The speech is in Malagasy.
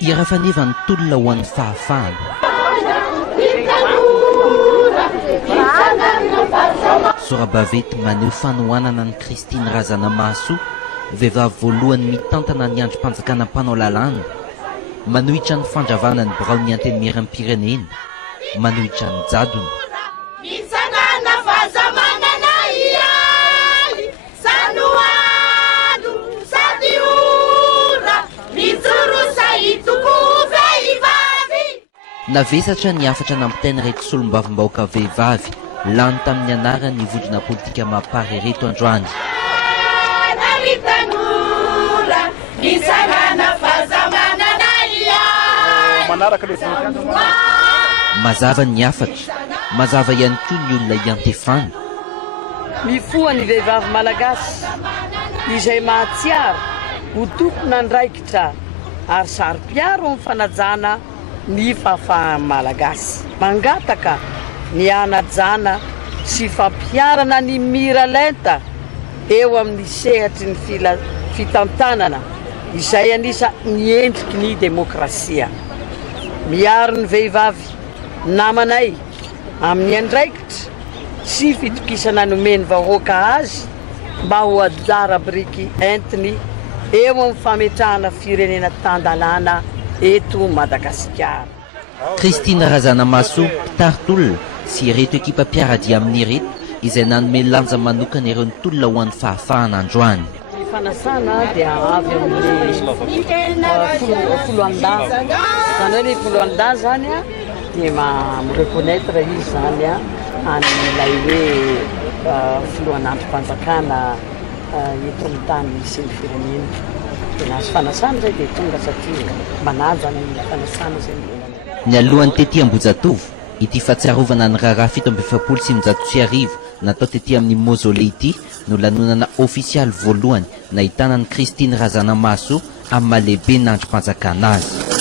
Irafaneva ny tolona ho an'ny fahafahana. Sorabavety maneho fanohanana ny Christine Razanamahasoa, vehivavy voalohany mitantana ny androm-panjakana mpanao lalàna, manohitra ny fandravana ny birao ny antenimieram-pirenena, manohitra ny jadony. Navesatra ny afatra nampitaina reto solombavam-bahoaka vehivavy lany tamin'ny anarany ny vodrina politika mampary reto androany. Mazava ny afatra, mazava ihany koa ny olona iantefana. Mifoha ny vehivavy malagasy izay mahatsiaro ho tompona andraikitra ary saro-piaro amin'ny fanajana ny fahafahana malagasy. Mangataka ny anajana sy fampiarana ny mira lenta eo amin'ny sehatry ny fitantanana izay anisa ny endriky ny demokrasia. Miaro ny vehivavy namanay amin'ny andraikitra sy fitokisana nomeny vahoaka azy mba ho ajara biriky entiny eo amin'ny fametrahana firenena tandalana eto Madagasikara. Christine Razanamahasoa mpitarotolona sy reto ekipa mpiaradia amin'ny reto izay nanome lanja manokana ireo ny tolona ho an'ny fahafahana androany. Ny fanasana dia avy amin'ny foloandaza. Zany hoe ny foloandaza zany dia mireconnaître izy zany an'ilay hoe filohan'androm-panjakana eto amin'ny tany sy ny firenena. Nazy fanasana zay dia tonga satria manaja ny fanasana zay. Ny alohan'ny tety Ambojatovo, ity fahatsiarovana ny raharaha 730 natao tety amin'ny mausolée ity no lanonana ofisialy voalohany nahitana ny Christine Razanamahasoa amin'ny mahalehibe n'androm-panjakana azy.